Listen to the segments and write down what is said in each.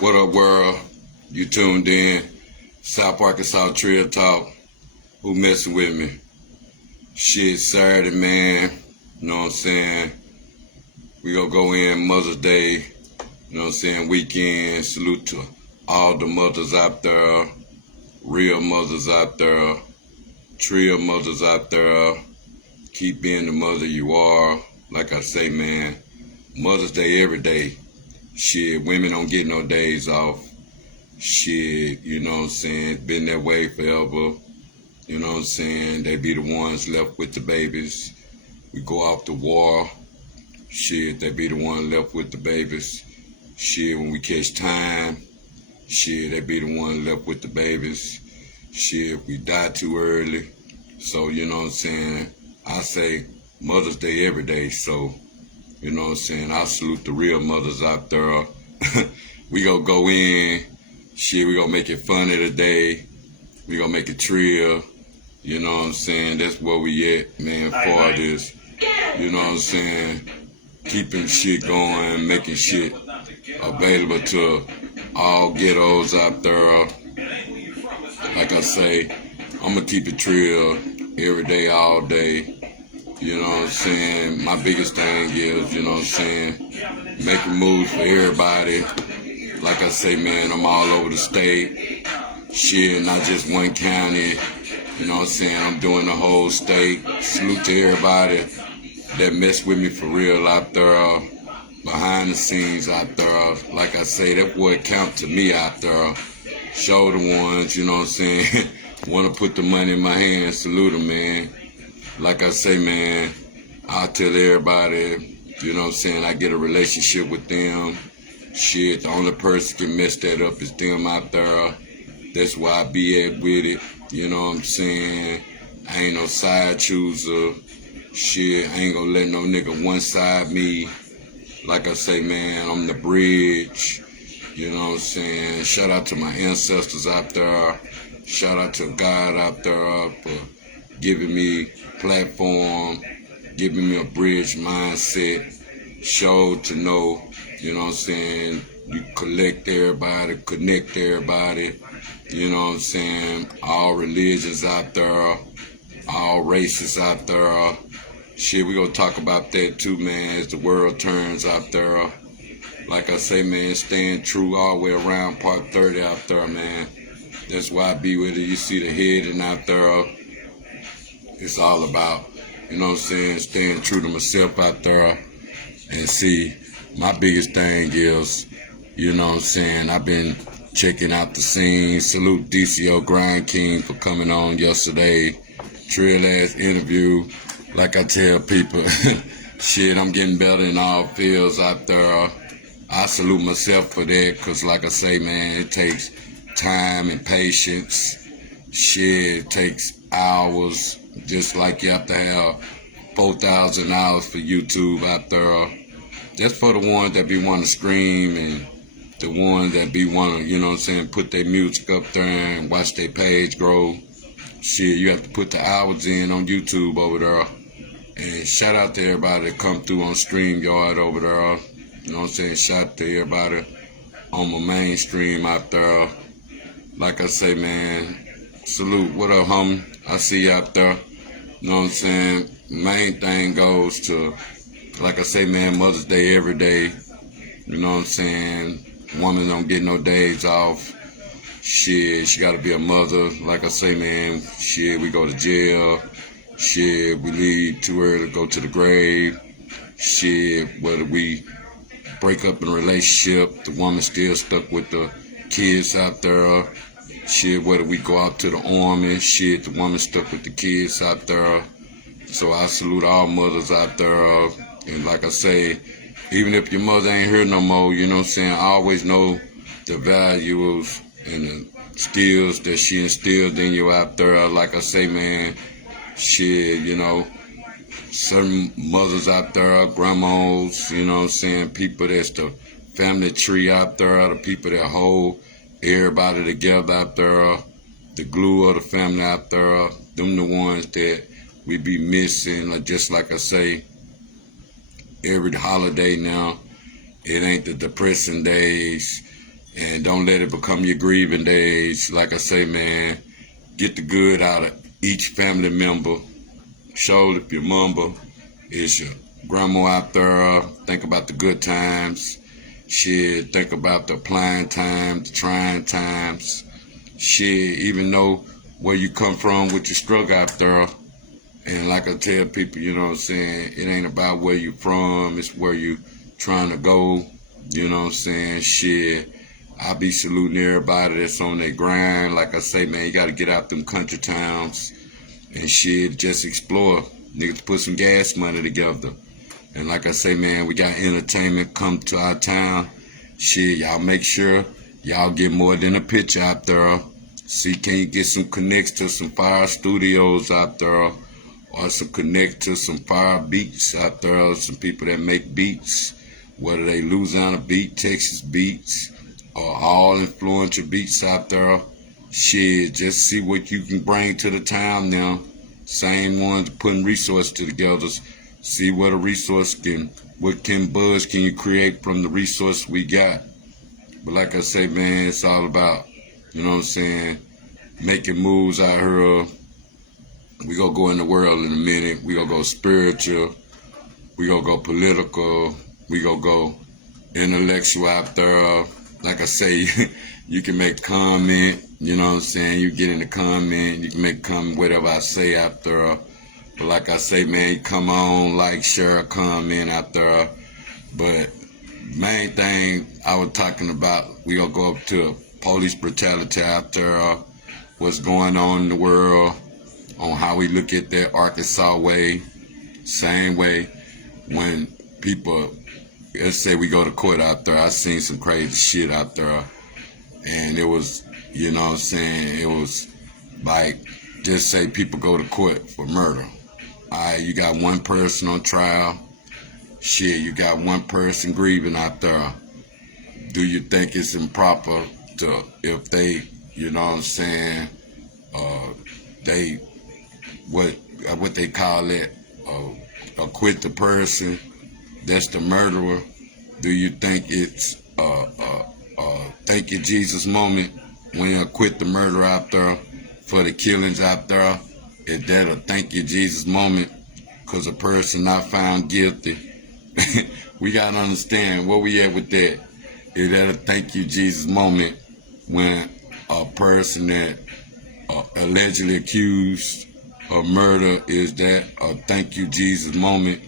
What up, world? You tuned in. South Arkansas Trail Talk. Who messing with me? Shit, Saturday, man. You know what I'm saying? We gonna go in Mother's Day. You know what I'm saying? Weekend. Salute to all the mothers out there. Real mothers out there. Trill mothers out there. Keep being the mother you are. Like I say, man. Mother's Day every day. Shit, women don't get no days off. Shit, you know what I'm saying? Been that way forever. You know what I'm saying? They be the ones left with the babies. We go off to war. Shit, they be the one left with the babies. Shit, when we catch time. Shit, they be the one left with the babies. Shit, if we die too early. So, you know what I'm saying? I say Mother's Day every day. So, you know what I'm saying? I salute the real mothers out there. We gonna go in. Shit, we gonna make it funny today. We gonna make it trill. You know what I'm saying? That's where we at, man, for this. You know what I'm saying? Keeping shit going, making shit available to all ghettos out there. Like I say, I'm gonna keep it trill every day, all day. You know what I'm saying? My biggest thing is, you know what I'm saying, making moves for everybody. Like I say, man, I'm all over the state. Shit, not just one county. You know what I'm saying? I'm doing the whole state. Salute to everybody that mess with me for real out there. Behind the scenes out there. Like I say, that what count to me out there. Show the ones, you know what I'm saying, want to put the money in my hand. Salute them, man. Like I say, man, I tell everybody, you know what I'm saying, I get a relationship with them. Shit, the only person can mess that up is them out there. That's why I be at with it. You know what I'm saying? I ain't no side chooser. Shit, I ain't gonna let no nigga one side me. Like I say, man, I'm the bridge. You know what I'm saying? Shout out to my ancestors out there. Shout out to God out there for giving me platform, giving me a bridge mindset, show to know, you know what I'm saying, you collect everybody, connect everybody, you know what I'm saying, all religions out there, all races out there. Shit, we gonna talk about that too, man, as the world turns out there. Like I say, man, staying true all the way around Part 30 out there, man. That's why I be with it. You see the heading out there. It's all about, you know what I'm saying, staying true to myself out there. And see, my biggest thing is, you know what I'm saying, I've been checking out the scene. Salute DCO Grind King for coming on yesterday. Trill ass interview. Like I tell people, shit, I'm getting better in all fields out there. I salute myself for that, because like I say, man, it takes time and patience. Shit, it takes hours. Just like you have to have 4,000 hours for YouTube out there. Just for the ones that be wanting to scream and the ones that be want to, you know what I'm saying, put their music up there and watch their page grow. Shit, you have to put the hours in on YouTube over there. And shout out to everybody that come through on StreamYard over there. You know what I'm saying? Shout out to everybody on my mainstream out there. Like I say, man, salute. What up, homie? I see you out there. You know what I'm saying? Main thing goes to, like I say, man, Mother's Day every day. You know what I'm saying? Woman don't get no days off. Shit, she gotta be a mother. Like I say, man, shit, we go to jail. Shit, we leave too early to go to the grave. Shit, whether we break up in a relationship, the woman still stuck with the kids out there. Shit, whether we go out to the army, shit, the woman stuck with the kids out there. So I salute all mothers out there. And like I say, even if your mother ain't here no more, you know what I'm saying, I always know the values and the skills that she instilled in you out there. Like I say, man, shit, you know, certain mothers out there, grandmas, you know what I'm saying, people that's the family tree out there, the people that hold everybody together out there, the glue of the family out there, them the ones that we be missing. Just like I say, every holiday now, it ain't the depressing days, And don't let it become your grieving days. Like I say, man, get the good out of each family member. Show if your mama is your grandma out there. Think about the good times. Shit, think about the applying times, the trying times. Shit, even know where you come from with your struggle out there. And like I tell people, you know what I'm saying, it ain't about where you from, it's where you trying to go. You know what I'm saying? Shit, I be saluting everybody that's on their grind. Like I say, man, you got to get out them country towns and shit, just explore. Niggas put some gas money together. And like I say, man, we got entertainment come to our town. Shit, y'all make sure y'all get more than a picture out there. See, can you get some connects to some fire studios out there? Or some connect to some fire beats out there, some people that make beats, whether they Louisiana beat, Texas beats, or all influential beats out there. Shit, just see what you can bring to the town now. Same ones putting resources together. See what a resource what buzz can you create from the resource we got. But like I say, man, it's all about, you know what I'm saying, making moves out here. We gonna go in the world in a minute. We gonna go spiritual. We gonna go political. We gonna go intellectual out there. Like I say, you can make comment. You know what I'm saying? You get in the comment. You can make comment whatever I say out there. But like I say, man, come on, like, share, comment out there. But main thing I was talking about, we gonna go up to police brutality out there. What's going on in the world? On how we look at that Arkansas way, same way when people, let's say we go to court out there, I seen some crazy shit out there, and it was, you know what I'm saying, it was like, just say people go to court for murder. Alright, you got one person on trial, shit, you got one person grieving out there. Do you think it's improper to, if they, you know what I'm saying, they, what they call it, acquit the person that's the murderer? Do you think it's thank you Jesus moment when you acquit the murderer out there for the killings out there? Is that a thank you Jesus moment because a person not found guilty? We gotta understand where we at with that. Is that a thank you Jesus moment when a person that allegedly accused of murder, is that a thank you Jesus moment?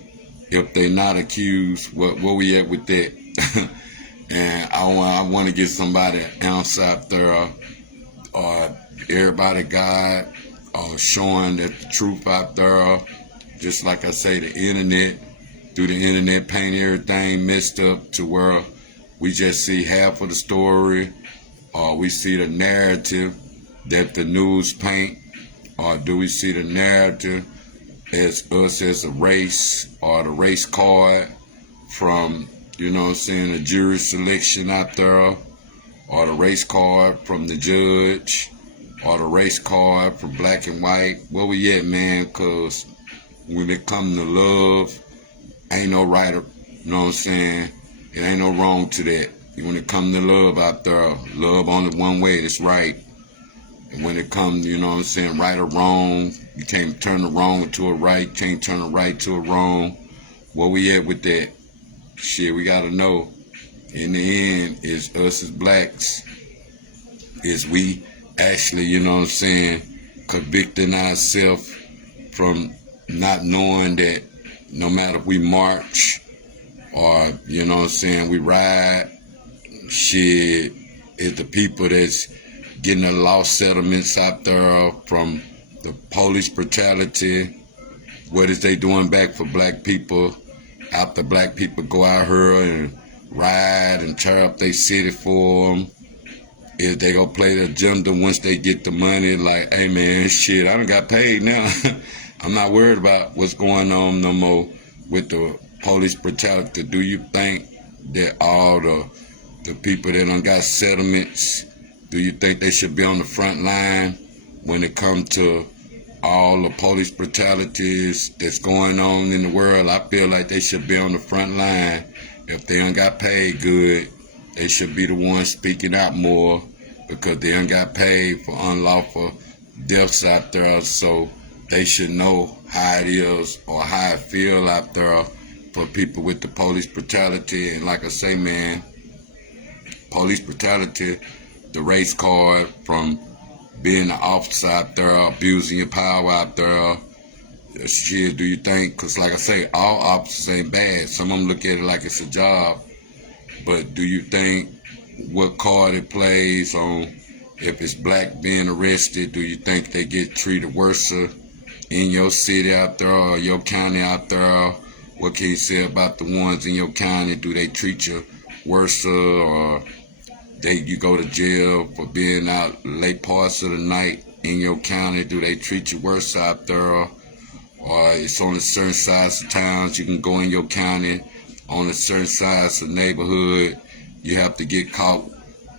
If they not accused, where we at with that? And I want to get somebody else out there, everybody God, showing that the truth out there. Just like I say, the internet, through the internet, paint everything messed up to where we just see half of the story, or we see the narrative that the news paint, or do we see the narrative as us as a race, or the race card from, you know what I'm saying, the jury selection out there, or the race card from the judge, or the race card from black and white? Where we at, man? Because when it comes to love, ain't no right, you know what I'm saying? It ain't no wrong to that. When it comes to love out there, love only one way, that's right. And when it comes, you know what I'm saying, right or wrong, you can't turn the wrong into a right, can't turn the right to a wrong. Where we at with that? Shit, we gotta know. In the end, is us as blacks, is we actually, you know what I'm saying, convicting ourselves from not knowing that no matter if we march or, you know what I'm saying, we ride, shit, is the people that's getting the lost settlements out there from the police brutality. What is they doing back for black people after black people go out here and ride and tear up their city for them? Is they gonna play the agenda once they get the money, like, hey man, shit, I done got paid now. I'm not worried about what's going on no more with the police brutality. Do you think that all the people that done got settlements, do you think they should be on the front line when it comes to all the police brutalities that's going on in the world? I feel like they should be on the front line if they done got paid good They should be the ones speaking out more because they done got paid for unlawful deaths out there. So they should know how it is or how it feel out there for people with the police brutality. And like I say, man, police brutality, the race card from being an officer out there, abusing your power out there. Shit, do you think? Because like I say, all officers ain't bad. Some of them look at it like it's a job. But do you think what card it plays on if it's black being arrested? Do you think they get treated worse in your city out there or your county out there? What can you say about the ones in your county? Do they treat you worse or you go to jail for being out late parts of the night in your county? Do they treat you worse out there? Or it's on a certain size of towns you can go in your county, on a certain size of neighborhood, you have to get caught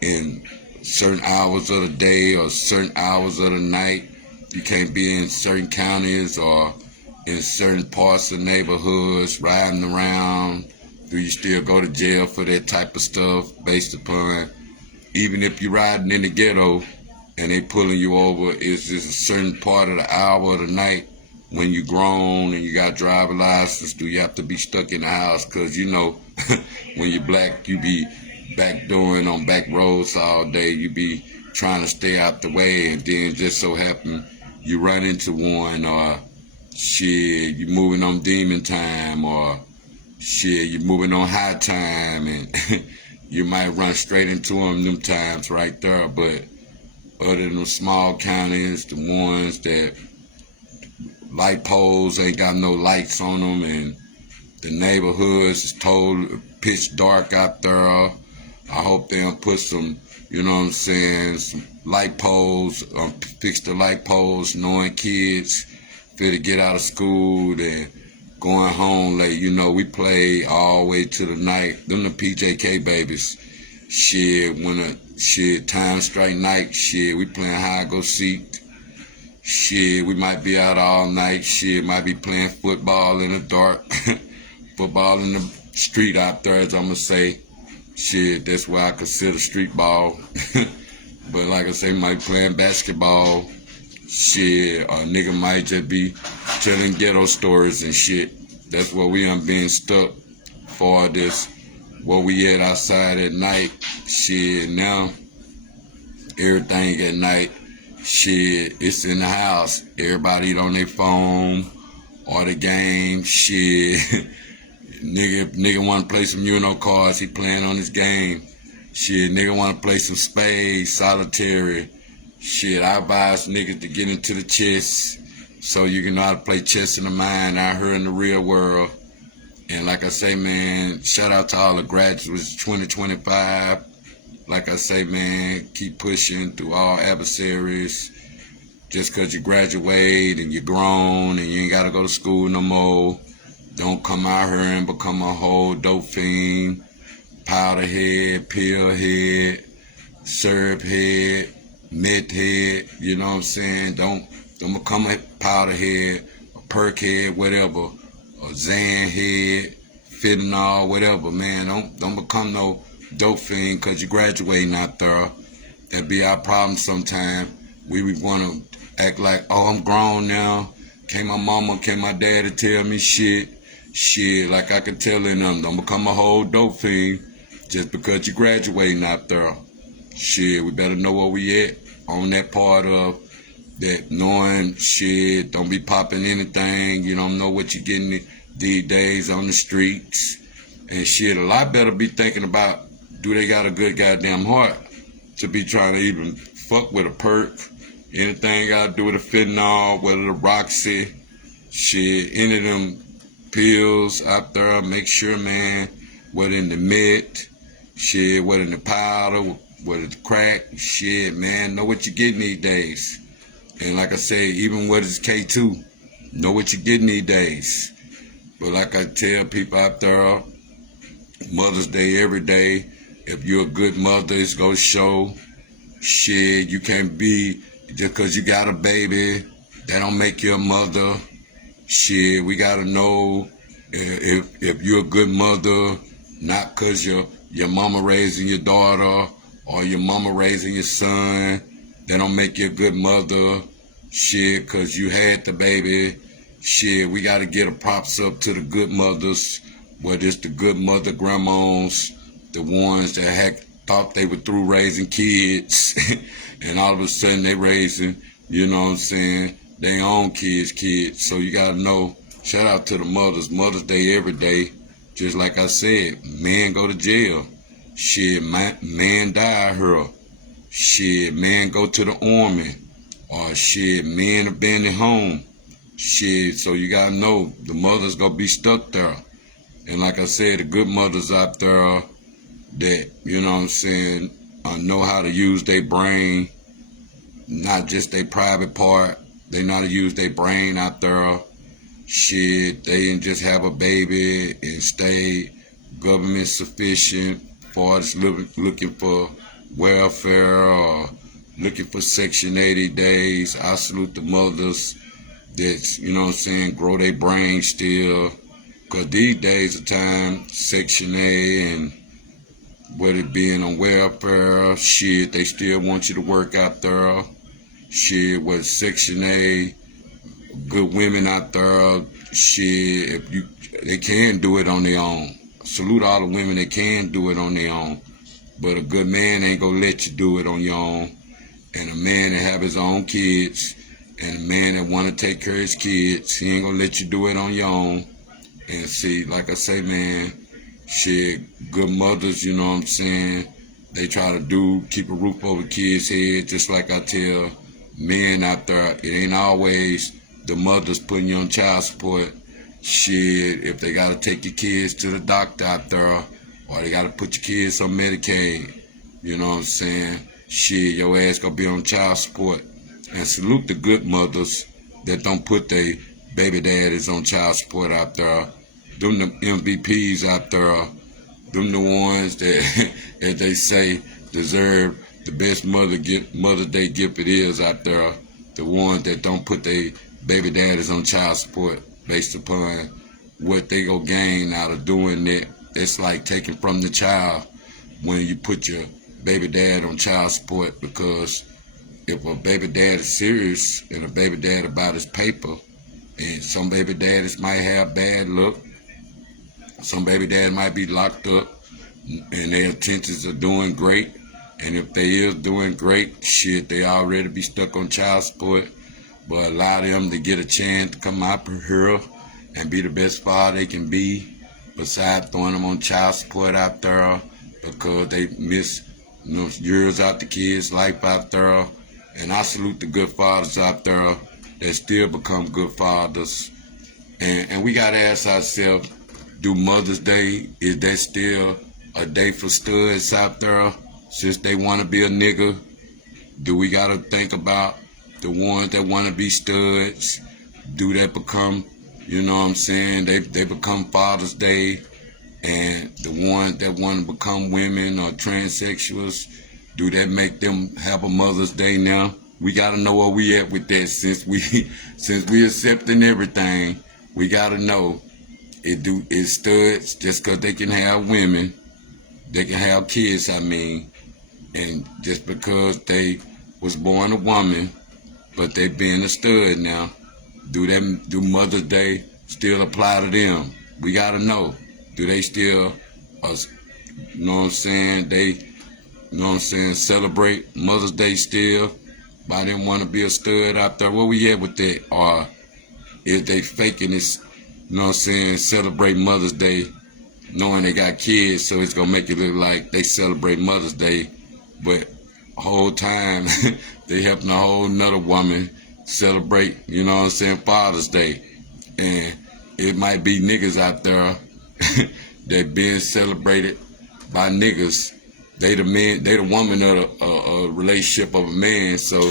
in certain hours of the day or certain hours of the night. You can't be in certain counties or in certain parts of neighborhoods riding around. Do you still go to jail for that type of stuff based upon, even if you're riding in the ghetto and they pulling you over, is this a certain part of the hour of the night when you grown and you got driver license? Do you have to be stuck in the house? Because, you know, when you're black, you be backdooring on back roads all day. You be trying to stay out the way, and then just so happen you run into one, or shit, you moving on demon time, or shit, you moving on high time, and you might run straight into them times right there. But other than the small counties, the ones that light poles ain't got no lights on them, and the neighborhoods is total pitch dark out there, I hope they'll put some, you know what I'm saying, some light poles, fix the light poles, knowing kids fit to get out of school and going home late. You know, we play all the way to the night. Them the PJK babies. Shit, when time straight night, shit, we playing hide go seek. Shit, we might be out all night. Shit, might be playing football in the dark. Football in the street out there, as I'm going to say. Shit, that's why I consider street ball. But like I say, might be playing basketball. Shit, a nigga might just be telling ghetto stories and shit. That's where we am being stuck for this. Where we at outside at night. Shit, now everything at night. Shit, it's in the house. Everybody on their phone or the game. Shit. Nigga want to play some Uno cards. He playing on his game. Shit, nigga want to play some spades, solitary. Shit, I advise niggas to get into the chess so you can know how to play chess in the mind out here in the real world. And like I say, man, shout out to all the graduates 2025. Like I say, man, keep pushing through all adversaries. Just because you graduate and you're grown and you ain't got to go to school no more, don't come out here and become a whole dope fiend, powder head, pill head, syrup head, meth head, you know what I'm saying? Don't become a powder head, a perk head, whatever, a Xan head, fentanyl, whatever, man. Don't become no dope fiend because you're graduating out there. That'd be our problem sometime. We would want to act like, oh, I'm grown now. Can't my mama, can't my daddy tell me shit? Shit, like I can tell them, don't become a whole dope fiend just because you're graduating out there. Shit, we better know where we at on that part of that knowing shit, don't be popping anything, you don't know what you're getting these days on the streets. And shit, a lot better be thinking about, do they got a good goddamn heart to be trying to even fuck with a perk? Anything got to do with a fentanyl, whether the Roxy, shit, any of them pills out there, make sure, man, whether in the meth, shit, whether in the powder, whether the crack, shit, man, know what you're getting these days. And like I say, even whether it's K2, know what you're getting these days. But like I tell people out there, Mother's Day every day, if you're a good mother, it's gonna show. Shit, you can't be, just because you got a baby, that don't make you a mother. Shit, we gotta know if you're a good mother, not because your your mama raising your daughter or your mama raising your son. That don't make you a good mother. Shit, cause you had the baby. Shit, we gotta get a props up to the good mothers, whether it's the good mother grandmas, the ones that thought they were through raising kids, and all of a sudden they raising, you know what I'm saying, their own kids. So you gotta know, shout out to the mothers, Mother's Day every day. Just like I said, men go to jail. Shit, man die here. Shit, man go to the army. Or shit, men abandoned home. Shit, so you gotta know the mothers gonna be stuck there. And like I said, the good mothers out there that, you know what I'm saying, know how to use their brain, not just their private part. They know how to use their brain out there. Shit, they didn't just have a baby and stay government sufficient for us looking for welfare or looking for Section 80 days. I salute the mothers that's, you know what I'm saying, grow their brain still. Because these days of time, Section A and whether it being on welfare, shit, they still want you to work out there. Shit, with Section A, good women out there, shit, they can do it on their own. Salute all the women that can do it on their own. But a good man ain't gonna let you do it on your own. And a man that have his own kids, and a man that wanna take care of his kids, he ain't gonna let you do it on your own. And see, like I say, man, shit, good mothers, you know what I'm saying, they try to keep a roof over kids' heads, just like I tell men out there, it ain't always the mothers putting you on child support. Shit, if they gotta take your kids to the doctor out there, or they gotta put your kids on Medicaid, you know what I'm saying, shit, your ass gonna be on child support. And salute the good mothers that don't put their baby daddies on child support out there. Them the MVPs out there. Them the ones that, as they say, deserve the best Mother's Day gift it is out there. The ones that don't put their baby daddies on child support based upon what they go gain out of doing that. It's like taking from the child when you put your baby dad on child support, because if a baby dad is serious and a baby dad about his paper, and some baby daddies might have bad luck, some baby dad might be locked up and their intentions are doing great, and if they is doing great, shit, they already be stuck on child support. But allow them to get a chance to come out here and be the best father they can be, besides throwing them on child support out there because they miss, you know, years out the kids' life out there. And I salute the good fathers out there that still become good fathers. And we got to ask ourselves, do Mother's Day, is that still a day for studs out there since they want to be a nigga? Do we got to think about the ones that want to be studs? Do that become, you know what I'm saying, they become Father's Day? And the ones that want to become women or transsexuals, do that make them have a Mother's Day now? We got to know where we at with that. Since we accepting everything, we got to know it's studs just because they can have women, they can have kids, I mean, and just because they was born a woman, but they being a stud now, do Mother's Day still apply to them? We got to know. Do they still, you know what I'm saying, celebrate Mother's Day still? But I didn't want to be a stud out there. Where we at with that? Or is they faking this, you know what I'm saying, celebrate Mother's Day knowing they got kids, so it's going to make it look like they celebrate Mother's Day, but the whole time they helping a whole nother woman celebrate, you know what I'm saying, Father's Day. And it might be niggas out there that being celebrated by niggas. They the man, they the woman of a relationship of a man, so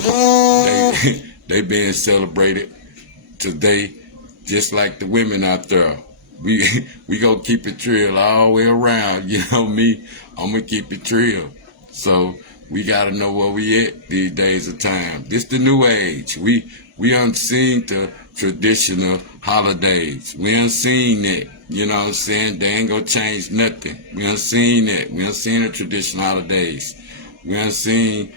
they being celebrated today just like the women out there. We gonna keep it real all the way around, you know me, I'm gonna keep it real. So we gotta know where we at these days of time. This the new age. We unseen the traditional holidays. We unseen that. You know what I'm saying? They ain't gonna change nothing. We done seen that. We done seen the traditional holidays. We done seen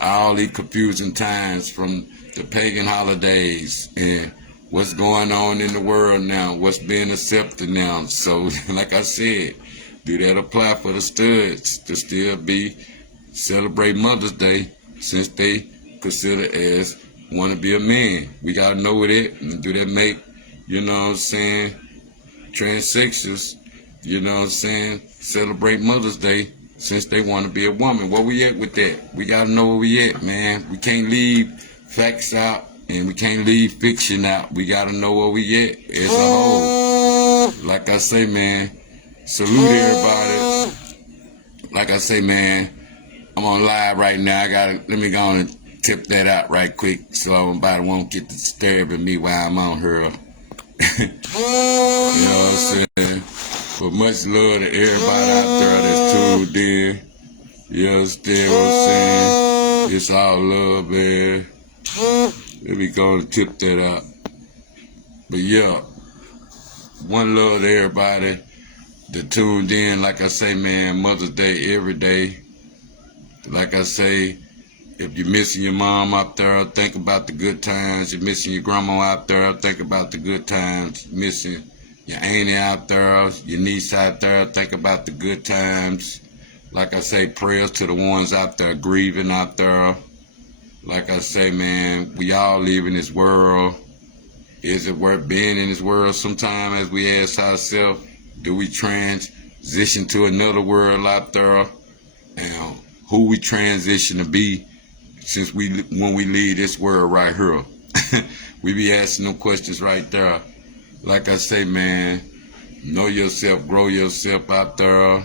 all these confusing times from the pagan holidays and what's going on in the world now, what's being accepted now. So, like I said, do that apply for the studs to still be celebrate Mother's Day since they consider as want to be a man? We gotta know it. And do that make, you know what I'm saying, transsexuals, you know what I'm saying, celebrate Mother's Day since they want to be a woman? Where we at with that? We gotta know where we at, man. We can't leave facts out and we can't leave fiction out. We gotta know where we at as a whole. Like I say, man, salute everybody. Like I say, man, I'm on live right now. Let me go on and tip that out right quick so nobody won't get disturbing me while I'm on her. You know what I'm saying? But much love to everybody out there that's tuned in. You understand what I'm saying? It's all love, man. Let me go and tip that out. But yeah, one love to everybody that tuned in. Like I say, man, Mother's Day every day. Like I say, if you're missing your mom out there, think about the good times. You're missing your grandma out there, think about the good times. Missing your auntie out there, your niece out there, think about the good times. Like I say, prayers to the ones out there grieving out there. Like I say, man, we all live in this world. Is it worth being in this world? Sometimes as we ask ourselves, do we transition to another world out there? And who we transition to be since when we leave this world right here? We be asking them questions right there. Like I say, man, know yourself, grow yourself out there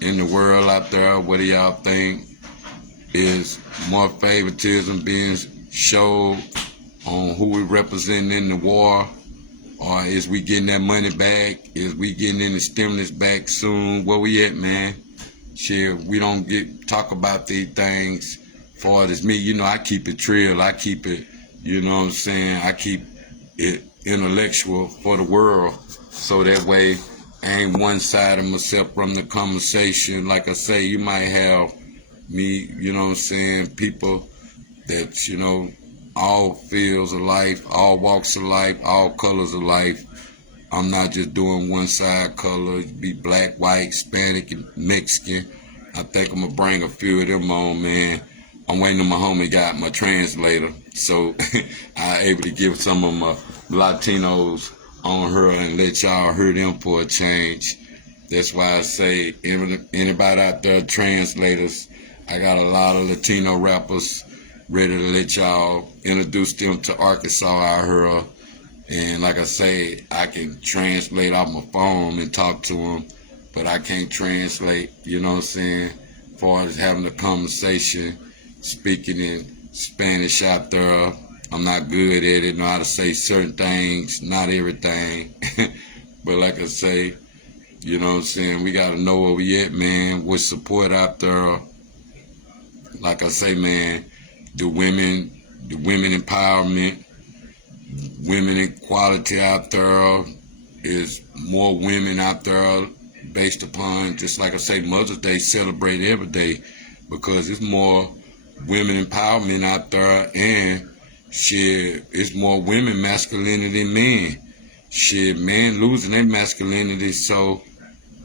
in the world out there. What do y'all think? Is more favoritism being showed on who we represent in the war? Or is we getting that money back? Is we getting any stimulus back soon? Where we at, man? Shit, we don't talk about these things. For it as me, you know, I keep it trill. I keep it, you know what I'm saying? I keep it intellectual for the world. So that way, I ain't one side of myself from the conversation. Like I say, you might have me, you know what I'm saying, people that, you know, all fields of life, all walks of life, all colors of life. I'm not just doing one side color, be black, white, Hispanic, and Mexican. I think I'm going to bring a few of them on, man. I'm waiting on my homie got my translator, so I'm able to give some of my Latinos on her and let y'all hear them for a change. That's why I say, anybody out there, translators, I got a lot of Latino rappers ready to let y'all introduce them to Arkansas out here. And like I say, I can translate off my phone and talk to them, but I can't translate, you know what I'm saying, as far as having a conversation, speaking in Spanish out there. I'm not good at it, know how to say certain things, not everything. But like I say, you know what I'm saying, we got to know where we at, man, with support out there. Like I say, man, the women empowerment, women equality out there is more women out there based upon, just like I say, Mother's Day celebrate every day because it's more women empowerment out there, and shit, it's more women masculinity than men. Shit, men losing their masculinity, so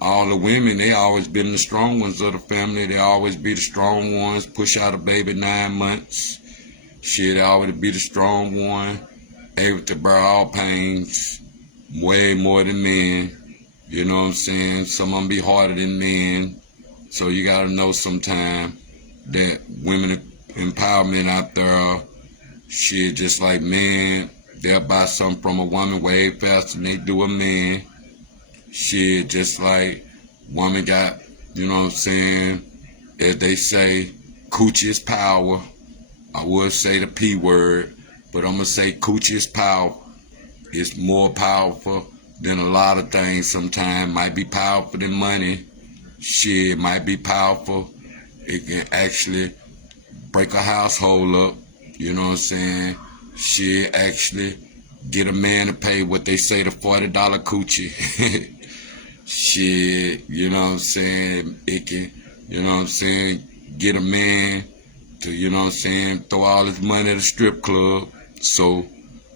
all the women, they always been the strong ones of the family. They always be the strong ones, push out a baby 9 months. Shit, they always be the strong one, able to bear all pains, way more than men. You know what I'm saying? Some of them be harder than men. So you gotta know sometime that women empowerment out there, shit, just like men, they'll buy something from a woman way faster than they do a man. Shit, just like woman got, you know what I'm saying, as they say, coochie is power. I would say the P word, but I'm going to say coochie is power. It's more powerful than a lot of things sometimes. Might be powerful than money. Shit, might be powerful. It can actually break a household up. You know what I'm saying? Shit, actually get a man to pay what they say the $40 coochie. Shit, you know what I'm saying? It can, you know what I'm saying, get a man to, you know what I'm saying, throw all his money at a strip club. So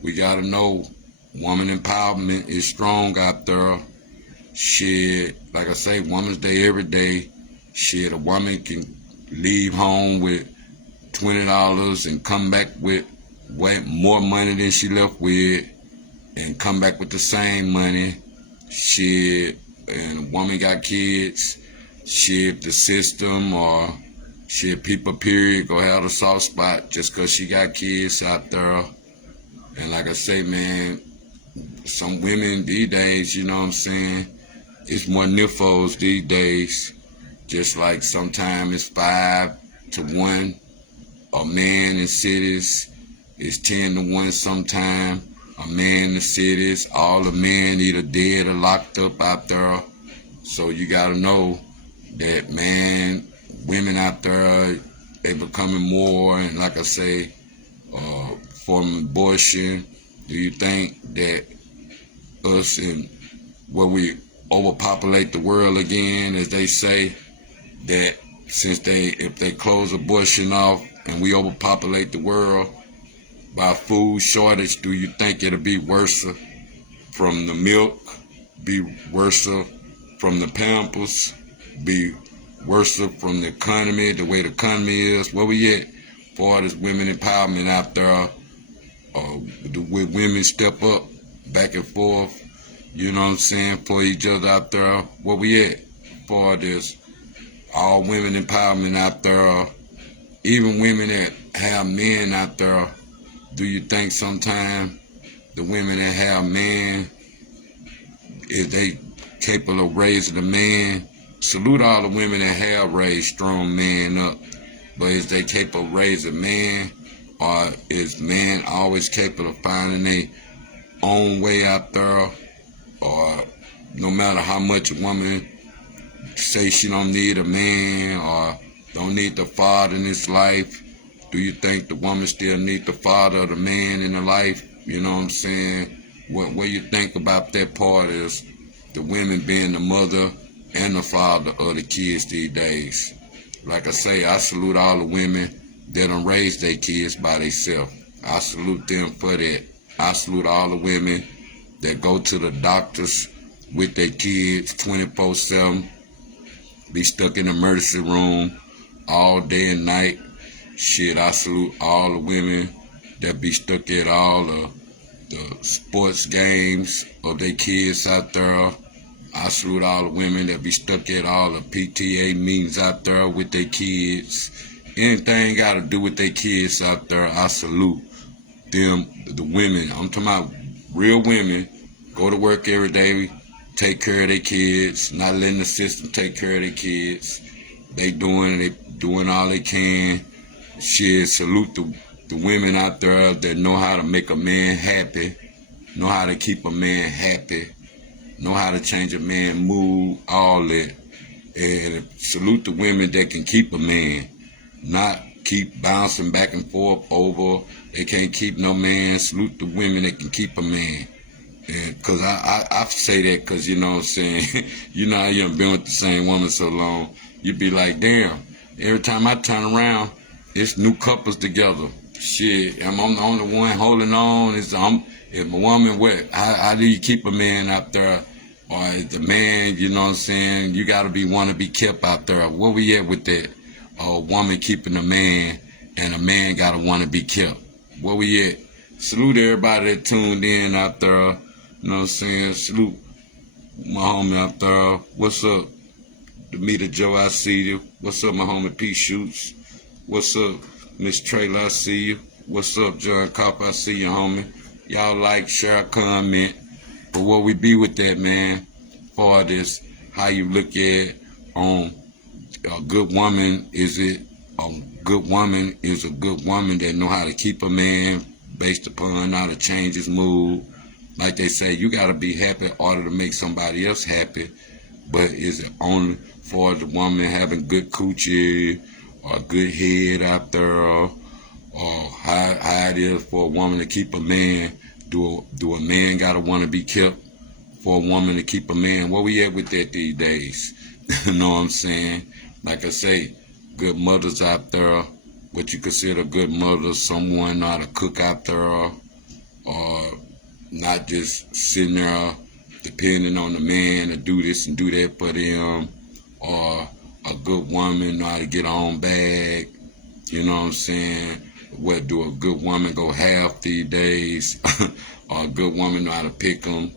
we gotta know woman empowerment is strong out there. Shit, like I say, Woman's Day every day. Shit, a woman can leave home with $20 and come back with way more money than she left with, and come back with the same money. Shit, and a woman got kids. Shit, the system or shit, people period go have a soft spot just cause she got kids out there. And like I say, man, some women these days, you know what I'm saying, it's more nymphos these days. Just like sometimes it's 5 to 1. A man in cities is 10 to 1 sometime. A man in the cities, all the men either dead or locked up out there. So you gotta know that, man, women out there, they becoming more, and like I say, from abortion. Do you think that us and where we overpopulate the world again, as they say, that since if they close abortion off and we overpopulate the world by food shortage, do you think it'll be worse from the milk, be worse from the Pampers, be worse from the economy, the way the economy is? Where we at for this women empowerment out there? With women step up back and forth, you know what I'm saying, for each other out there? Where we at for this all women empowerment out there? Even women that have men out there, do you think sometimes the women that have men, is they capable of raising a man? Salute all the women that have raised strong men up, but is they capable of raising a man? Or is man always capable of finding their own way out there? Or no matter how much a woman say she don't need a man or don't need the father in his life, do you think the woman still need the father or the man in her life? You know what I'm saying? What you think about that part is the women being the mother and the father of the kids these days. Like I say, I salute all the women that done raised their kids by themselves. I salute them for that. I salute all the women that go to the doctors with their kids 24/7, be stuck in the emergency room all day and night. Shit, I salute all the women that be stuck at all the sports games of their kids out there. I salute all the women that be stuck at all the PTA meetings out there with their kids. Anything got to do with their kids out there, I salute them, the women. I'm talking about real women, go to work every day, take care of their kids, not letting the system take care of their kids. They doing all they can. Shit, salute the women out there that know how to make a man happy, know how to keep a man happy, know how to change a man's mood, all that. And salute the women that can keep a man, not keep bouncing back and forth over. They can't keep no man. Salute the women that can keep a man. And cause I say that cause, you know what I'm saying, you know how you done been with the same woman so long, you be like, damn, every time I turn around, it's new couples together. Shit, I'm the only one holding on. If a woman, how do you keep a man out there? Or is the man, you know what I'm saying, you gotta want to be kept out there. Where we at with that? A woman keeping a man and a man gotta want to be kept. Where we at? Salute everybody that tuned in out there. You know what I'm saying? Salute my homie out there. What's up? Demeter Joe, I see you. What's up, my homie P Shoots? What's up, Miss Trailer, I see you. What's up, John Cop, I see you, homie. Y'all like, share, comment. But what we be with that, man, for this, how you look at on a good woman, is it a good woman is a good woman that know how to keep a man based upon how to change his mood. Like they say, you got to be happy in order to make somebody else happy. But is it only for the woman having good coochie or good head out there, or how it is for a woman to keep a man Do a man gotta want to be kept for a woman to keep a man? Where we at with that these days? You know what I'm saying? Like I say, good mothers out there, what you consider good mothers, someone know how to cook out there, or not just sitting there depending on the man to do this and do that for them, or a good woman know how to get her own bag. You know what I'm saying? What do a good woman go half these days? Or a good woman know how to pick them?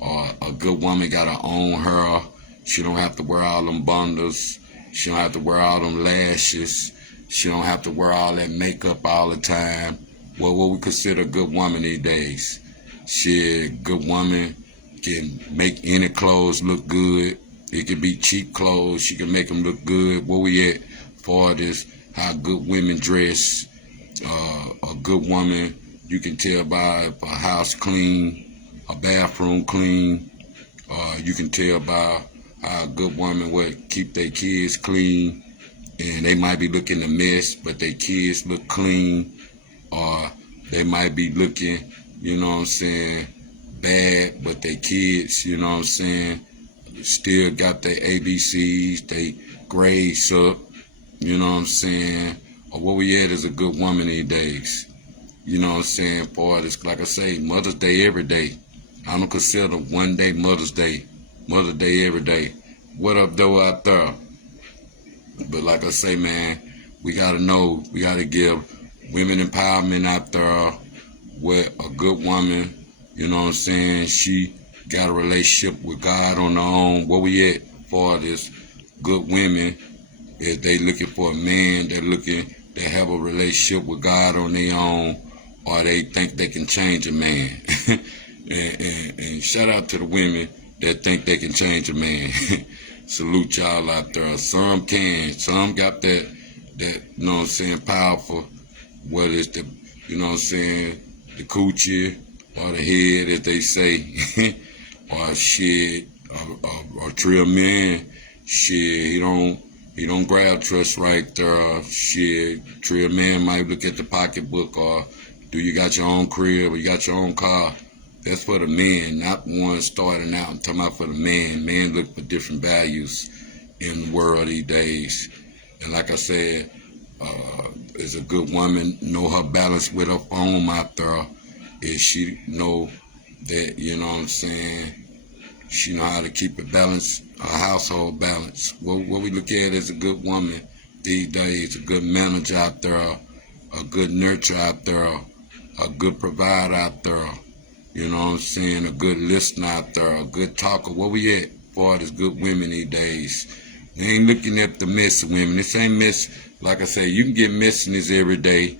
Or a good woman got her own hair. She don't have to wear all them bundles. She don't have to wear all them lashes. She don't have to wear all that makeup all the time. Well, what we consider a good woman these days? She, a good woman can make any clothes look good. It can be cheap clothes. She can make them look good. Where we at for this? How good women dress. A good woman, you can tell by if a house clean, a bathroom clean. You can tell by how a good woman would keep their kids clean. And they might be looking a mess, but their kids look clean. Or they might be looking, you know what I'm saying, bad, but their kids, you know what I'm saying, still got their ABCs, they grades up, you know what I'm saying. Or what we at is a good woman these days. You know what I'm saying? For this, like I say, Mother's Day every day. I don't consider one day Mother's Day. Mother's Day every day. What up, though, out there? But like I say, man, we got to know, we got to give women empowerment out there with a good woman. You know what I'm saying? She got a relationship with God on her own. Where we at for this? Good women, if they looking for a man, they have a relationship with God on their own, or they think they can change a man. and shout out to the women that think they can change a man. Salute y'all out there. Some can. Some got that, you know what I'm saying, powerful, whether it's the, you know what I'm saying, the coochie or the head, as they say, or shit, or trill man, shit, he don't grab trust right there, shit, trill man might look at the pocketbook, or do you got your own crib, or you got your own car? That's for the men, not one starting out. I'm talking about for the man. Men look for different values in the world these days. And like I said, is a good woman know her balance with her phone out there. Is she know that, you know what I'm saying, she know how to keep it balanced, her household balance. What we look at as a good woman these days, a good manager out there, a good nurturer out there, a good provider out there. You know what I'm saying? A good listener out there, a good talker. Where we at for this good women these days? They ain't looking at the mess of women. This ain't mess. Like I say, you can get messiness every day.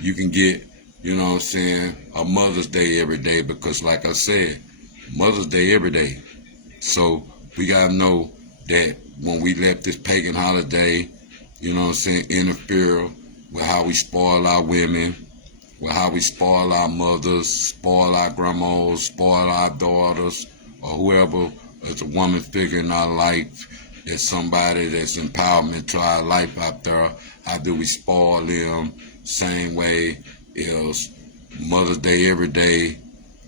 You can get, you know what I'm saying, a Mother's Day every day, because like I said, Mother's Day every day. So we got to know that when we let this pagan holiday, you know what I'm saying, interfere with how we spoil our women, with how we spoil our mothers, spoil our grandmas, spoil our daughters, or whoever is a woman figure in our life, that's somebody that's empowerment to our life out there. How do we spoil them? Same way is Mother's Day every day.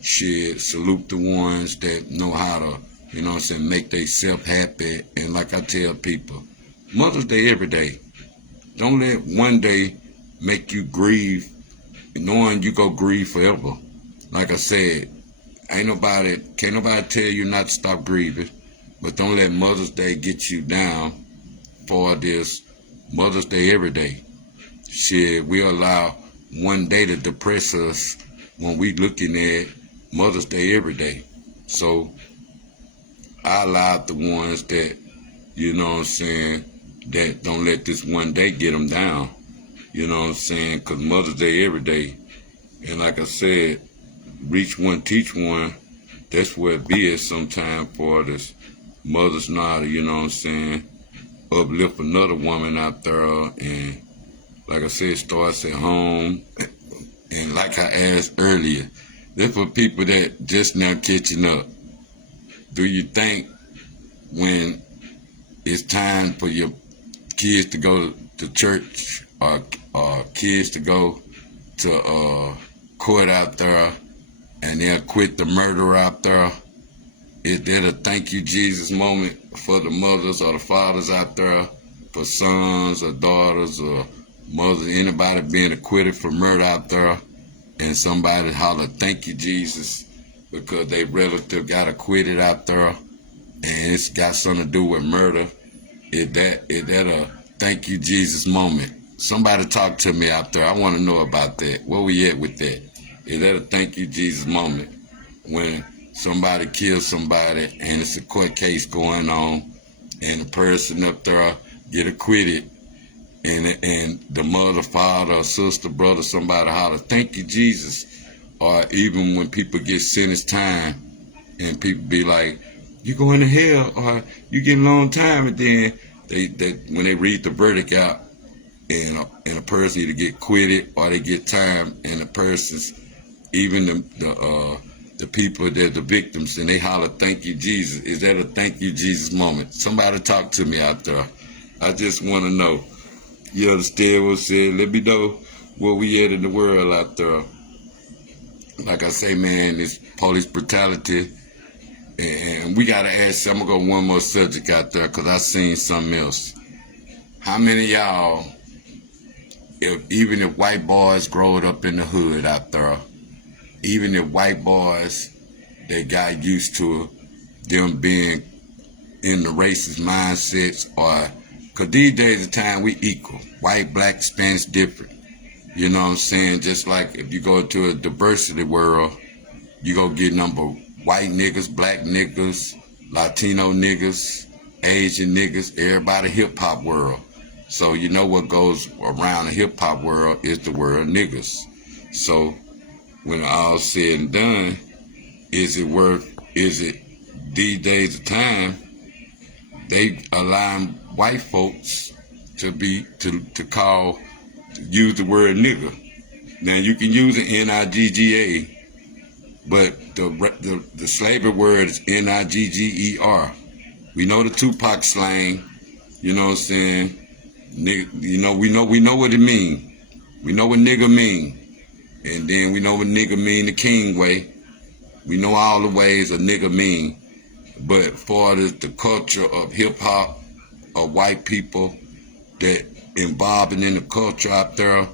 Shit, salute the ones that know how to, you know what I'm saying, make themselves happy. And like I tell people, Mother's Day every day. Don't let one day make you grieve, knowing you go grieve forever. Like I said, can't nobody tell you not to stop grieving, but don't let Mother's Day get you down for this Mother's Day every day. Shit, we allow one day to depress us when we looking at Mother's Day every day. So I allow the ones that, you know what I'm saying, that don't let this one day get them down. You know what I'm saying? Because Mother's Day every day. And like I said, reach one, teach one. That's where it be at sometime for this mothers not, you know what I'm saying, uplift another woman out there. And like I said, it starts at home. And like I asked earlier, that's for people that just now catching up. Do you think when it's time for your kids to go to church, or kids to go to court out there, and they'll quit the murder out there. Is that a thank you Jesus moment for the mothers or the fathers out there, for sons or daughters or mothers, anybody being acquitted for murder out there, and somebody holler thank you Jesus because their relative got acquitted out there, and it's got something to do with murder? Is that a thank you Jesus moment? Somebody talk to me out there. I want to know about that. Where we at with that? Is that a thank you Jesus moment when somebody kills somebody and it's a court case going on and the person up there get acquitted, and the mother, father, or sister, brother, somebody holler thank you Jesus? Or even when people get sentenced time and people be like, you going to hell or you getting a long time, and then they when they read the verdict out and a person either get acquitted or they get time, and the person's, even the people that the victims, and they holler thank you Jesus. Is that a thank you Jesus moment? Somebody talk to me out there. I just want to know. You understand what I'm saying? Let me know where we at in the world out there. Like I say, man, this police brutality, and we gotta ask. I'm gonna go one more subject out there because I seen something else. How many of y'all, even if white boys growing up in the hood out there, even if white boys, they got used to them being in the racist mindsets, or, because these days of time we equal, white, black, Spanish, different. You know what I'm saying? Just like if you go to a diversity world, you go get number white niggas, black niggas, Latino niggas, Asian niggas, everybody hip hop world. So you know what goes around the hip hop world is the word niggas. So when all said and done, is it these days of time, they allowing white folks to use the word nigga. Now you can use an N-I-G-G-A, but the slavery word is N-I-G-G-E-R. We know the Tupac slang, you know what I'm saying? Nigga, you know, we know what it mean. We know what nigga mean. And then we know what nigga mean the king way. We know all the ways a nigga mean. But for the culture of hip hop, of white people that involved in the culture out there,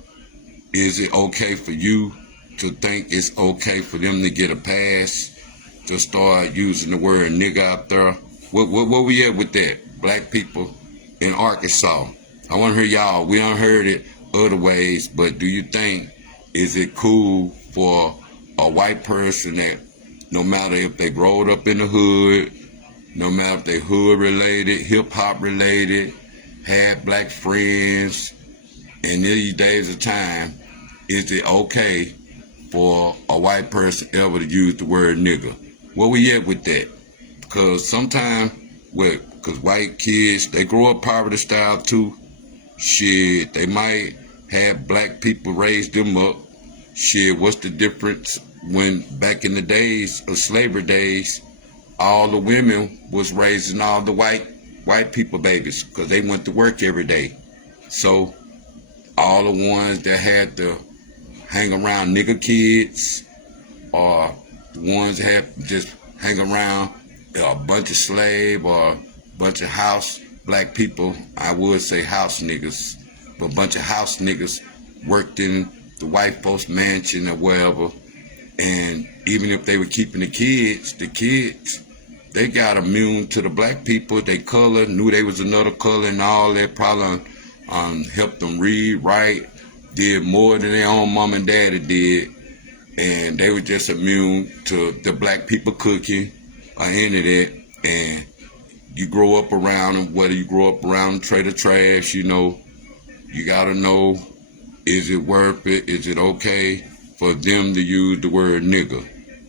is it okay for you to think it's okay for them to get a pass to start using the word nigga out there? Where we at with that? Black people in Arkansas. I want to hear y'all. We done heard it other ways, but do you think, is it cool for a white person that no matter if they growed up in the hood, no matter if they hood related, hip hop related, had black friends, in these days of time, is it okay for a white person ever to use the word nigga? Where we at with that? Because sometimes, because white kids, they grow up poverty style too. Shit, they might have black people raise them up. Shit, what's the difference when back in the days of slavery days, all the women was raising all the white people babies because they went to work every day. So all the ones that had to hang around nigger kids, or the ones that had just hang around a bunch of slave or a bunch of house black people, I would say house niggas, but a bunch of house niggas worked in the white folks' mansion or wherever. And even if they were keeping the kids, they got immune to the black people. They color, knew they was another color and all that, probably helped them read, write, did more than their own mom and daddy did. And they were just immune to the black people cooking or any of that. And you grow up around them, whether you grow up around Trader Trash, you know, you gotta know, is it worth it? Is it okay for them to use the word nigga?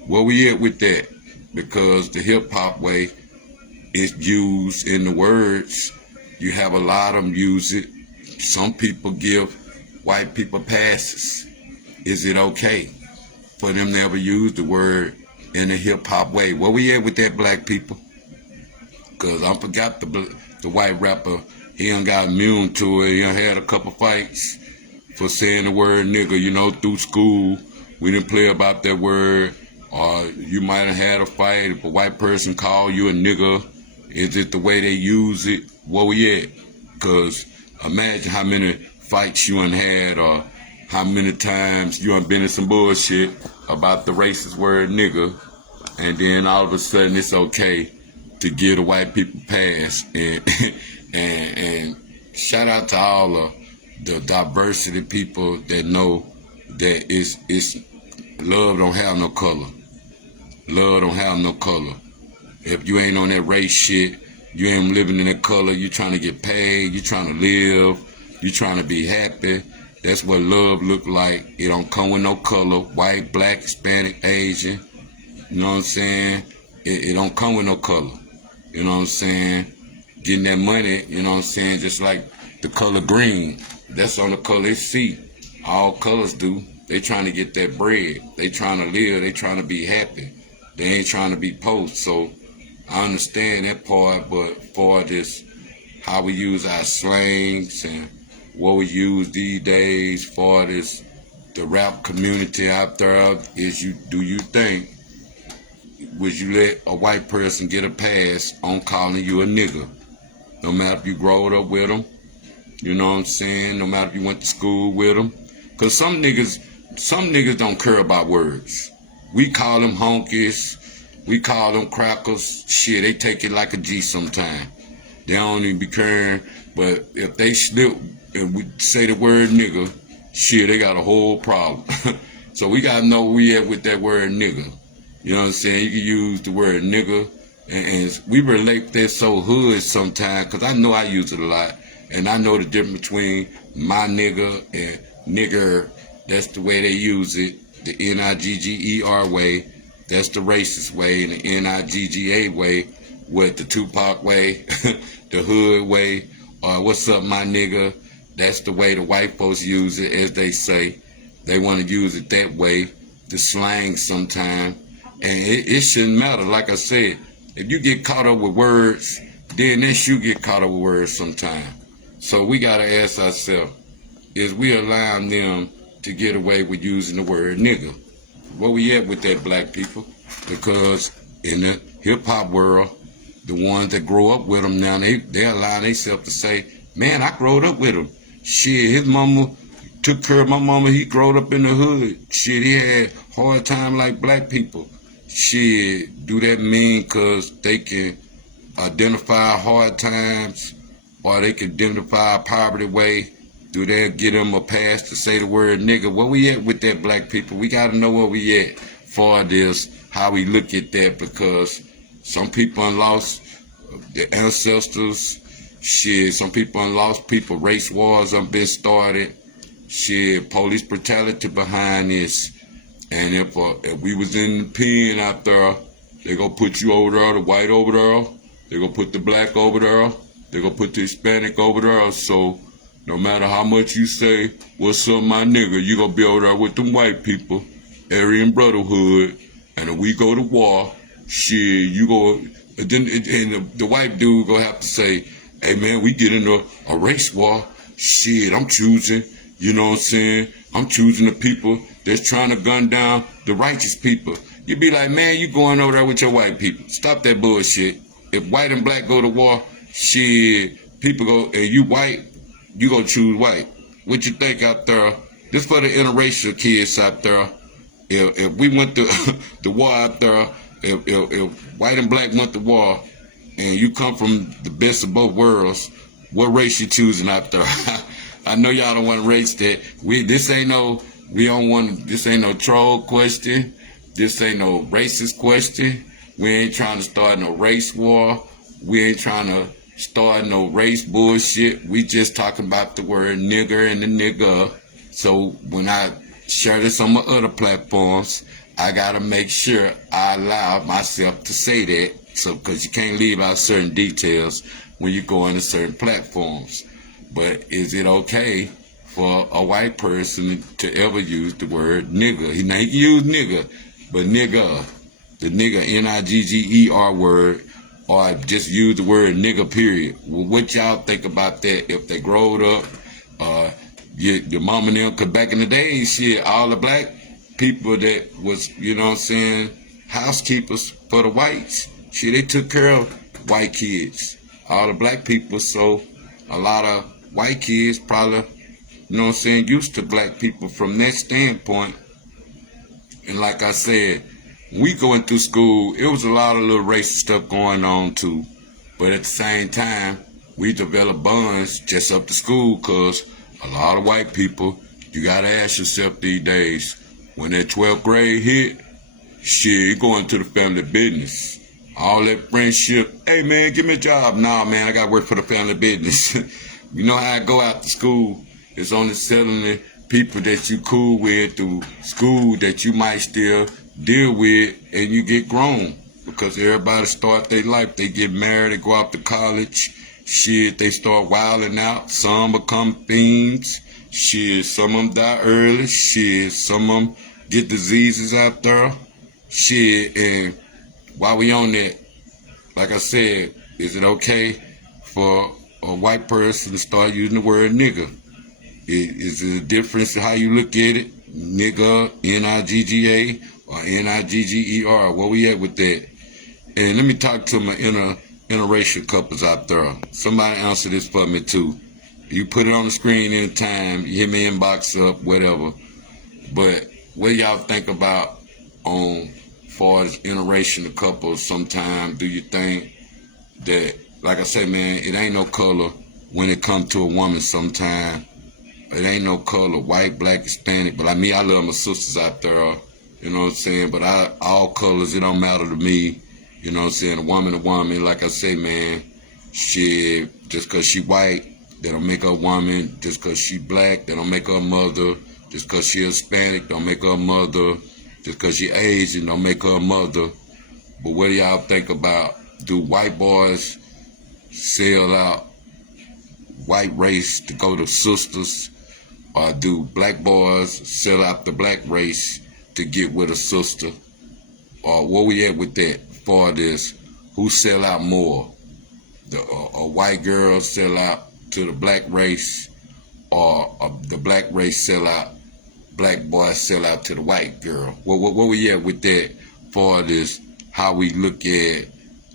Where we at with that? Because the hip hop way is used in the words. You have a lot of them use it. Some people give white people passes. Is it okay for them to ever use the word in the hip hop way? Where we at with that, black people? Because I forgot the white rapper, he done got immune to it. He done had a couple fights for saying the word nigga, you know, through school. We didn't play about that word. Or you might have had a fight. If a white person call you a nigga, is it the way they use it? Where we at? Because imagine how many fights you done had, or how many times you done been in some bullshit about the racist word nigga, and then all of a sudden it's okay to give the white people pass. And and shout out to all of the diversity people that know that it's love don't have no color. Love don't have no color. If you ain't on that race shit, you ain't living in that color, you trying to get paid, you trying to live, you trying to be happy. That's what love look like. It don't come with no color. White, black, Hispanic, Asian. You know what I'm saying? It don't come with no color. You know what I'm saying? Getting that money, you know what I'm saying? Just like the color green. That's on the color C. All colors do. They trying to get that bread. They trying to live. They trying to be happy. They ain't trying to be post. So I understand that part, but for this, how we use our slangs and what we use these days for this, the rap community out there, is do you think, would you let a white person get a pass on calling you a nigga? No matter if you growed up with them, you know what I'm saying? No matter if you went to school with them. Because some niggas don't care about words. We call them honkies. We call them crackers. Shit, they take it like a G sometime. They don't even be caring. But if they slip and we say the word nigga, shit, they got a whole problem. So we got to know where we at with that word nigga. You know what I'm saying? You can use the word nigga. And we relate that so hood sometimes, because I know I use it a lot. And I know the difference between my nigga and nigger. That's the way they use it. The Nigger way, that's the racist way. And the Nigga way, what, the Tupac way, the hood way, or what's up, my nigga? That's the way the white folks use it, as they say. They want to use it that way, the slang sometimes. And it shouldn't matter. Like I said, if you get caught up with words, then you get caught up with words sometimes. So we got to ask ourselves, is we allowing them to get away with using the word nigga? Where we at with that, black people? Because in the hip-hop world, the ones that grow up with them now, they allow themselves to say, man, I growed up with him. Shit, his mama took care of my mama. He growed up in the hood. Shit, he had hard time like black people. Shit, do that mean because they can identify hard times, or they can identify a poverty way? Do they get them a pass to say the word nigga? Where we at with that, black people? We got to know where we at for this, how we look at that, because some people done lost their ancestors. Shit, some people done lost people. Race wars done been started. Shit, police brutality behind this. And if we was in the pen out there, they gonna put you over there, the white over there. They gonna put the black over there. They gonna put the Hispanic over there. So no matter how much you say, what's up, my nigga, you gonna be over there with them white people, Aryan Brotherhood, and if we go to war, shit, you go, and the white dude gonna have to say, hey man, we get into a race war, shit, I'm choosing, you know what I'm saying, I'm choosing the people that's trying to gun down the righteous people. You be like, man, you going over there with your white people. Stop that bullshit. If white and black go to war, shit, people go, and you white, you gonna choose white. What you think out there? This for the interracial kids out there. If we went to the war out there, if white and black went to war, and you come from the best of both worlds, what race you choosing out there? I know y'all don't want to race that. This ain't no troll question. This ain't no racist question. We ain't trying to start no race war. We ain't trying to start no race bullshit. We just talking about the word nigger and the nigga. So when I share this on my other platforms, I gotta make sure I allow myself to say that. So, because you can't leave out certain details when you go into certain platforms. But is it okay for a white person to ever use the word nigga? He can use nigga, but nigga, the nigga Nigger word, or just use the word nigga period. Well, what y'all think about that? If they growed up, your mom and them, because back in the day, shit, all the black people that was, you know what I'm saying, housekeepers for the whites. Shit, they took care of white kids. All the black people, so a lot of white kids probably, you know what I'm saying, used to black people from that standpoint. And like I said, we going through school, it was a lot of little racist stuff going on too. But at the same time, we developed bonds just up to school because a lot of white people, you got to ask yourself these days, when that 12th grade hit, shit, going to the family business. All that friendship, hey man, give me a job. Nah man, I got to work for the family business. You know how I go after school? It's only selling people that you cool with through school that you might still deal with and you get grown. Because everybody start their life. They get married, they go off to college. Shit, they start wilding out. Some become fiends. Shit, some of them die early. Shit, some of them get diseases out there. Shit, and while we on that, like I said, is it okay for a white person to start using the word nigga? Is it a difference in how you look at it? Nigga, N-I-G-G-A, or N-I-G-G-E-R? Where we at with that? And let me talk to my interracial couples out there. Somebody answer this for me too. You put it on the screen anytime, you hit me inbox up, whatever. But what y'all think about on far as interracial couples sometimes? Do you think that, like I say, man, it ain't no color when it comes to a woman sometimes. It ain't no color, white, black, Hispanic. But like me, I love my sisters out there, you know what I'm saying? But all colors, it don't matter to me. You know what I'm saying? A woman, like I say, man, shit, just because she white, that don't make her a woman. Just because she black, that don't make her a mother. Just because she Hispanic, don't make her a mother. Just because she Asian, don't make her a mother. But what do y'all think about, do white boys sell out white race to go to sisters? Or do black boys sell out the black race to get with a sister? Or where we at with that? For this, who sell out more? A white girl sell out to the black race, or the black race sell out, black boys sell out to the white girl? Where we at with that? For this, how we look at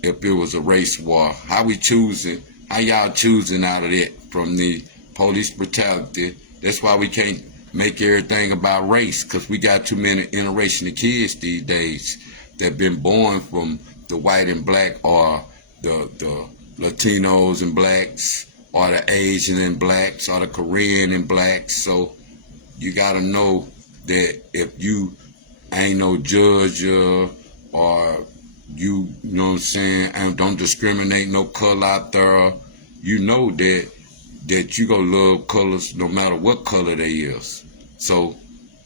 if it was a race war? How we choosing? How y'all choosing out of that from the police brutality? That's why we can't make everything about race, because we got too many interracial kids these days that been born from the white and black, or the Latinos and blacks, or the Asian and blacks, or the Korean and blacks. So you gotta know that if you ain't no judge, or you know what I'm saying, and don't discriminate no color out there, you know that you gonna love colors no matter what color they is. So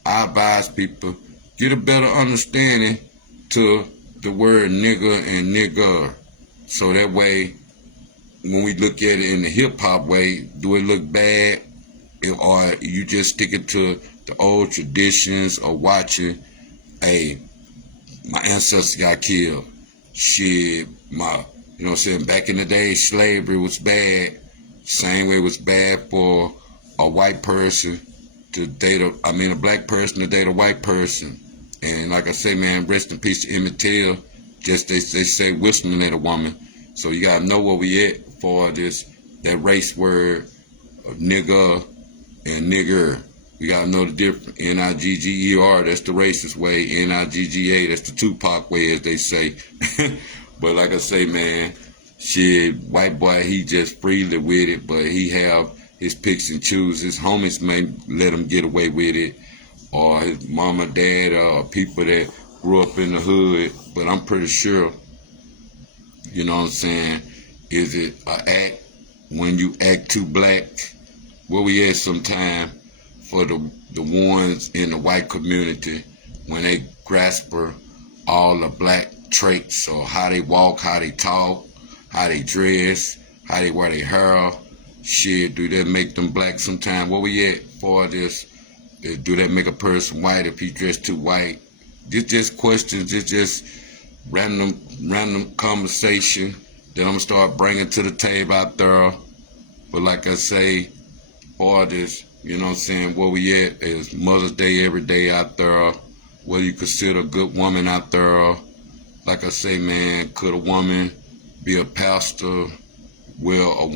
I advise people, get a better understanding to the word nigga and nigger. So that way, when we look at it in the hip hop way, do it look bad? Or you just sticking to the old traditions of watching, hey, my ancestors got killed. Shit, you know what I'm saying, back in the day, slavery was bad. Same way it was bad for a white person to date a black person to date a white person. And like I say, man, rest in peace to Emmett Till. Just they say whistling at a woman. So you gotta know where we at for that race word of nigga and nigger. We gotta know the difference. N-I-G-G-E-R, that's the racist way. N-I-G-G-A, that's the Tupac way, as they say. But like I say, man, shit, white boy, he just freely with it, but he have his picks and choose. His homies may let him get away with it, or his mama, dad, or people that grew up in the hood. But I'm pretty sure, you know what I'm saying, is it an act when you act too black? Where we at sometime for the ones in the white community when they grasp all the black traits, or how they walk, how they talk, how they dress, how they wear their hair. Shit, do that make them black sometime? Where we at for this? Do that make a person white if he dressed too white? Just questions, just random conversation that I'm gonna start bringing to the table out there. But like I say, for this, you know what I'm saying, where we at is Mother's Day every day out there. what do you consider a good woman out there? Like I say, man, could a woman be a pastor? Well,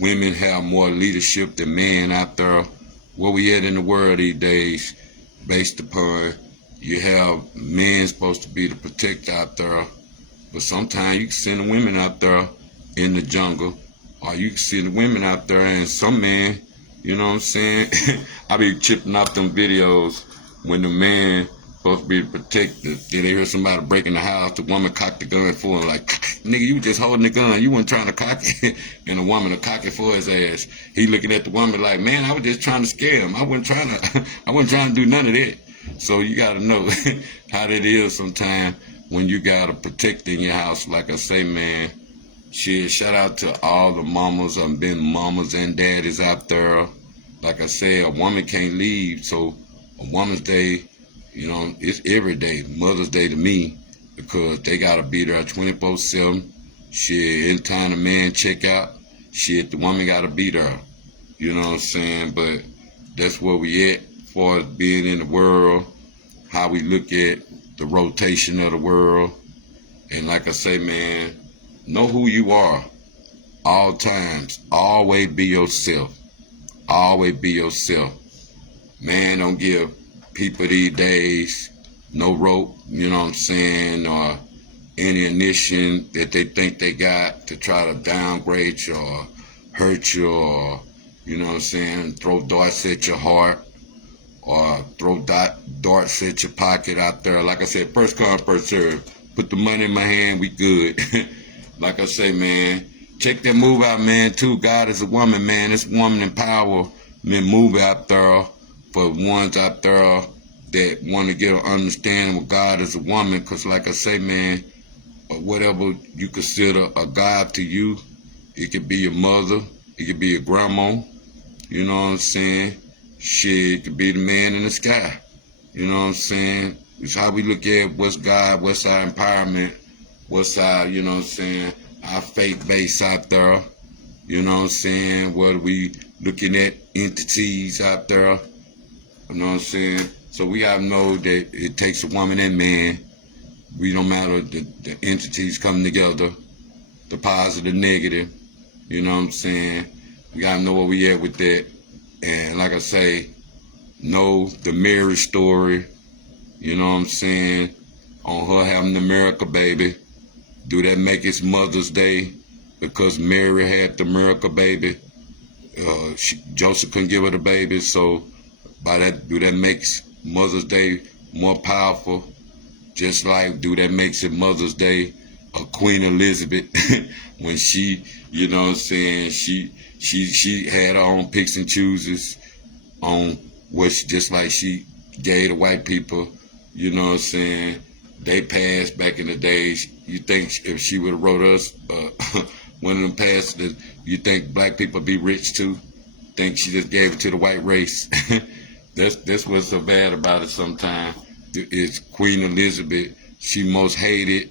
women have more leadership than men out there. Where we at in the world these days, based upon you have men supposed to be the protector out there, but sometimes you can send the women out there in the jungle, or you can see the women out there and some men, you know what I'm saying? I be chipping off them videos when the man supposed to be the protector. Then they hear somebody breaking the house, the woman cocked the gun for him, like, nigga, you just holding the gun, you weren't trying to cock it, and the woman will cock it for his ass. He looking at the woman like, man, I was just trying to scare him. I wasn't trying to do none of that. So you gotta know how that is sometimes when you got a protector in your house. Like I say, man, shit, shout out to all the mamas and been mamas and daddies out there. Like I say, a woman can't leave, so a woman's day, you know, it's every day, Mother's Day to me, because they gotta be there 24/7. Shit, anytime the man check out, shit, the woman gotta be there. You know what I'm saying? But that's where we at as far as being in the world, how we look at the rotation of the world. And like I say, man, know who you are. All times. Always be yourself. Always be yourself. Man, don't give people these days no rope, you know what I'm saying, or any initiation that they think they got to try to downgrade you or hurt you, or, you know what I'm saying, throw darts at your heart, or throw darts at your pocket out there. Like I said, first come, first serve. Put the money in my hand, we good. Like I say, man, check that move out, man, too. God is a woman, man. It's woman in power. Man, move out there for ones out there that want to get an understanding of God as a woman. Because like I say, man, whatever you consider a God to you, it could be your mother, it could be your grandma, you know what I'm saying? Shit, it could be the man in the sky, you know what I'm saying? It's how we look at what's God, what's our empowerment, what's our, you know what I'm saying, our faith base out there, you know what I'm saying? What are we looking at entities out there, you know what I'm saying? So we gotta know that it takes a woman and man. We don't matter the entities coming together, the positive, negative, you know what I'm saying? We gotta know where we at with that. And like I say, know the Mary story, you know what I'm saying, on her having the miracle baby. Do that make it Mother's Day because Mary had the miracle baby? Joseph couldn't give her the baby, so by that, do that makes Mother's Day more powerful? Just like, do that makes it Mother's Day of Queen Elizabeth when she, you know what I'm saying, she had her own picks and chooses on what she, just like she gave the white people, you know what I'm saying, they passed back in the days. You think if she would have wrote us one of them passages, you think black people be rich too? Think she just gave it to the white race? That's what's so bad about it sometimes. It's Queen Elizabeth, she most hated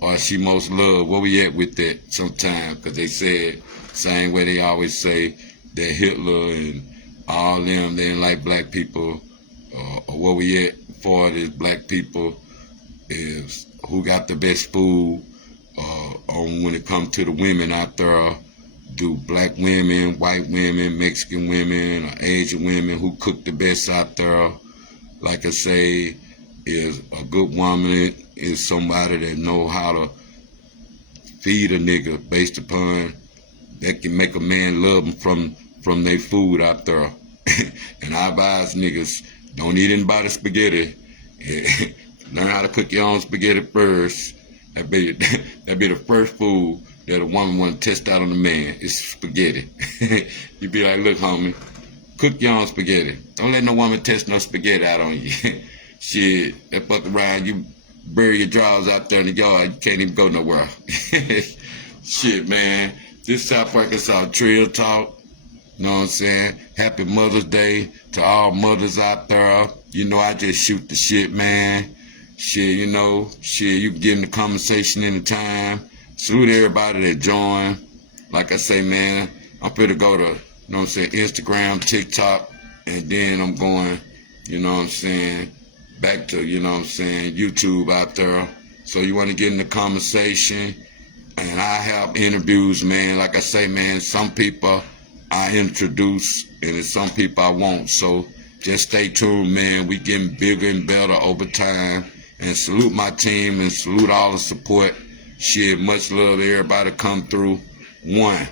or she most loved. Where we at with that sometimes? Because they said, same way they always say that Hitler and all them, they didn't like black people. Or where we at for this black people is who got the best food on when it comes to the women out there. Do black women, white women, Mexican women, or Asian women, who cook the best out there? Like I say, is a good woman is somebody that know how to feed a nigga based upon that can make a man love them from their food out there. And I advise niggas, don't eat anybody's spaghetti. Learn how to cook your own spaghetti first. That'd be the first food that a woman want to test out on a man. It's spaghetti. You be like, look, homie, cook your own spaghetti. Don't let no woman test no spaghetti out on you. Shit, that fuck around, you bury your drawers out there in the yard, you can't even go nowhere. Shit, man. This South Arkansas Trill Talk. You know what I'm saying? Happy Mother's Day to all mothers out there. You know, I just shoot the shit, man. Shit, you know, shit, you can get in the conversation anytime. Salute everybody that joined. Like I say, man, I'm finna go to, you know what I'm saying, Instagram, TikTok, and then I'm going, you know what I'm saying, back to, you know what I'm saying, YouTube out there. So you want to get in the conversation, and I have interviews, man. Like I say, man, some people I introduce, and some people I won't. So just stay tuned, man. We getting bigger and better over time. And salute my team and salute all the support. Shit, much love to everybody come through. One.